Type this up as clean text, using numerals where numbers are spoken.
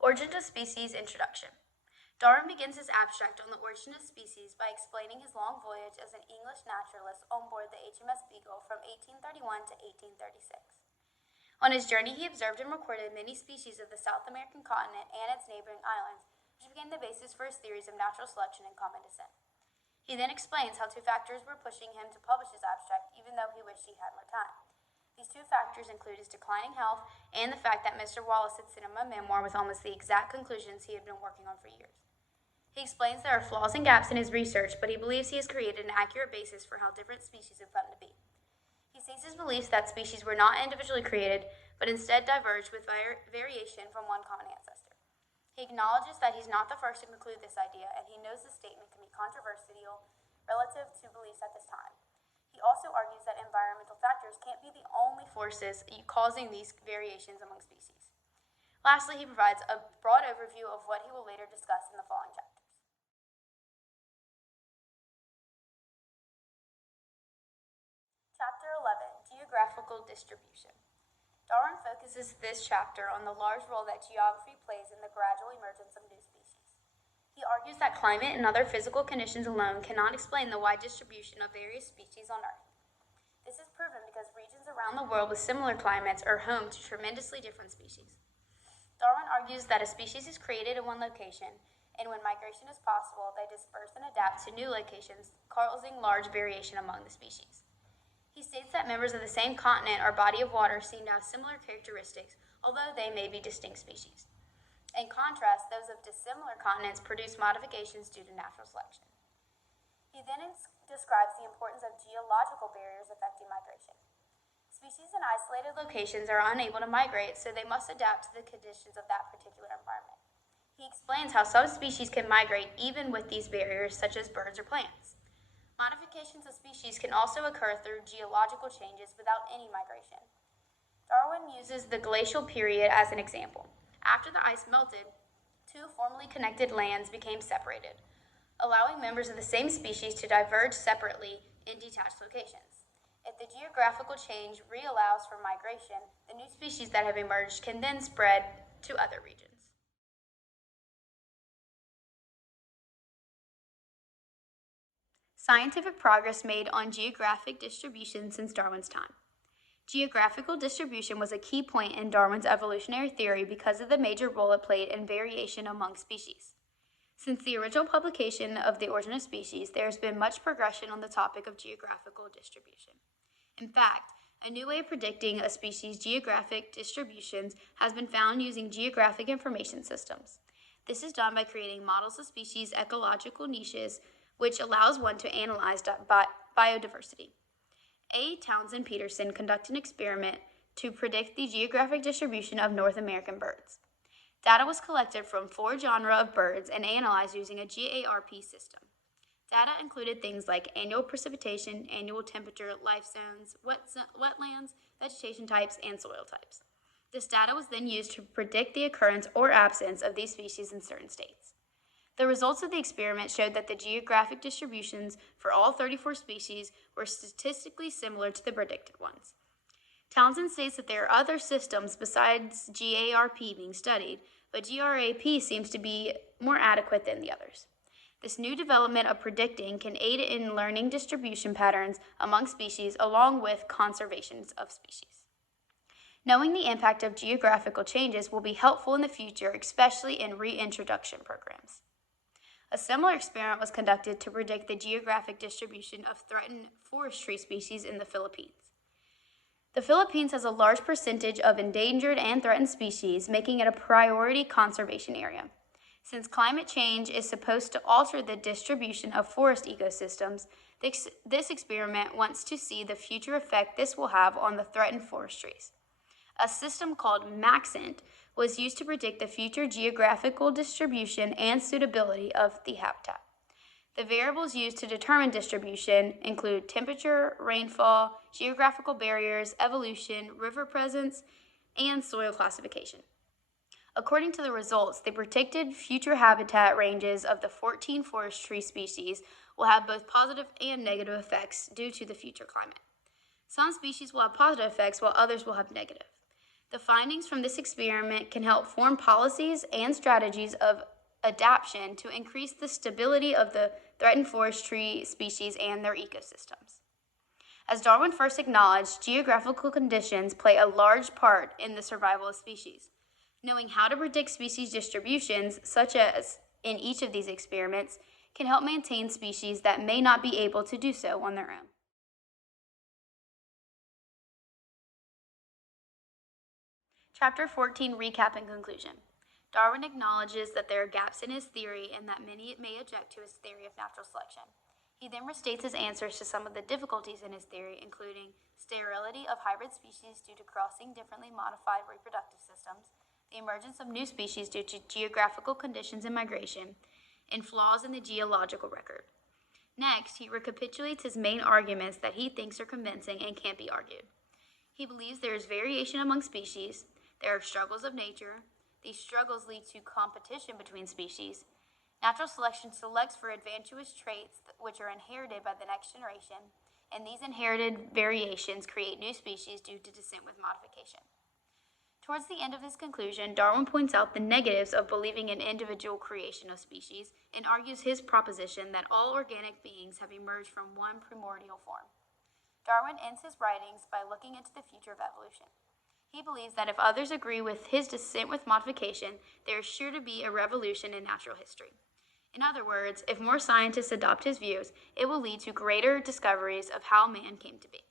Origin of Species Introduction. Darwin begins his abstract on the origin of species by explaining his long voyage as an English naturalist on board the HMS Beagle from 1831 to 1836. On his journey, he observed and recorded many species of the South American continent and its neighboring islands, which became the basis for his theories of natural selection and common descent. He then explains how two factors were pushing him to publish his abstract, even though he wished he had more time. These two factors include his declining health and the fact that Mr. Wallace had sent him a memoir with almost the exact conclusions he had been working on for years. He explains there are flaws and gaps in his research, but he believes he has created an accurate basis for how different species have come to be. He states his beliefs that species were not individually created, but instead diverged with variation from one common ancestor. He acknowledges that he's not the first to conclude this idea, and he knows the statement can be controversial relative to beliefs at this time. He also argues that environmental factors can't be the only forces causing these variations among species. Lastly, he provides a broad overview of what he will later discuss in the following chapters. Chapter 11, Geographical Distribution. Darwin focuses this chapter on the large role that geography plays in the gradual emergence of new species. He argues that climate and other physical conditions alone cannot explain the wide distribution of various species on Earth. This is proven because regions around the world with similar climates are home to tremendously different species. Darwin argues that a species is created in one location, and when migration is possible, they disperse and adapt to new locations, causing large variation among the species. He states that members of the same continent or body of water seem to have similar characteristics, although they may be distinct species. In contrast, those of dissimilar continents produce modifications due to natural selection. He then describes the importance of geological barriers affecting migration. Species in isolated locations are unable to migrate, so they must adapt to the conditions of that particular environment. He explains how some species can migrate even with these barriers, such as birds or plants. Modifications of species can also occur through geological changes without any migration. Darwin uses the glacial period as an example. After the ice melted, two formerly connected lands became separated, allowing members of the same species to diverge separately in detached locations. If the geographical change reallows for migration, the new species that have emerged can then spread to other regions. Scientific progress made on geographic distribution since Darwin's time. Geographical distribution was a key point in Darwin's evolutionary theory because of the major role it played in variation among species. Since the original publication of The Origin of Species, there has been much progression on the topic of geographical distribution. In fact, a new way of predicting a species' geographic distributions has been found using geographic information systems. This is done by creating models of species' ecological niches, which allows one to analyze biodiversity. A. Townsend Peterson conducted an experiment to predict the geographic distribution of North American birds. Data was collected from 4 genera of birds and analyzed using a GARP system. Data included things like annual precipitation, annual temperature, life zones, wetlands, vegetation types, and soil types. This data was then used to predict the occurrence or absence of these species in certain states. The results of the experiment showed that the geographic distributions for all 34 species were statistically similar to the predicted ones. Townsend states that there are other systems besides GARP being studied, but GRAP seems to be more adequate than the others. This new development of predicting can aid in learning distribution patterns among species along with conservation of species. Knowing the impact of geographical changes will be helpful in the future, especially in reintroduction programs. A similar experiment was conducted to predict the geographic distribution of threatened forestry species in the Philippines. The Philippines has a large percentage of endangered and threatened species, making it a priority conservation area. Since climate change is supposed to alter the distribution of forest ecosystems, this experiment wants to see the future effect this will have on the threatened forest trees. A system called Maxent was used to predict the future geographical distribution and suitability of the habitat. The variables used to determine distribution include temperature, rainfall, geographical barriers, evolution, river presence, and soil classification. According to the results, the predicted future habitat ranges of the 14 forest tree species will have both positive and negative effects due to the future climate. Some species will have positive effects while others will have negative. The findings from this experiment can help form policies and strategies of adaptation to increase the stability of the threatened forest tree species and their ecosystems. As Darwin first acknowledged, geographical conditions play a large part in the survival of species. Knowing how to predict species distributions, such as in each of these experiments, can help maintain species that may not be able to do so on their own. Chapter 14, Recap and Conclusion. Darwin acknowledges that there are gaps in his theory and that many may object to his theory of natural selection. He then restates his answers to some of the difficulties in his theory, including sterility of hybrid species due to crossing differently modified reproductive systems, the emergence of new species due to geographical conditions and migration, and flaws in the geological record. Next, he recapitulates his main arguments that he thinks are convincing and can't be argued. He believes there is variation among species, there are struggles of nature, these struggles lead to competition between species, natural selection selects for advantageous traits which are inherited by the next generation, and these inherited variations create new species due to descent with modification. Towards the end of his conclusion, Darwin points out the negatives of believing in individual creation of species and argues his proposition that all organic beings have emerged from one primordial form. Darwin ends his writings by looking into the future of evolution. He believes that if others agree with his descent with modification, there is sure to be a revolution in natural history. In other words, if more scientists adopt his views, it will lead to greater discoveries of how man came to be.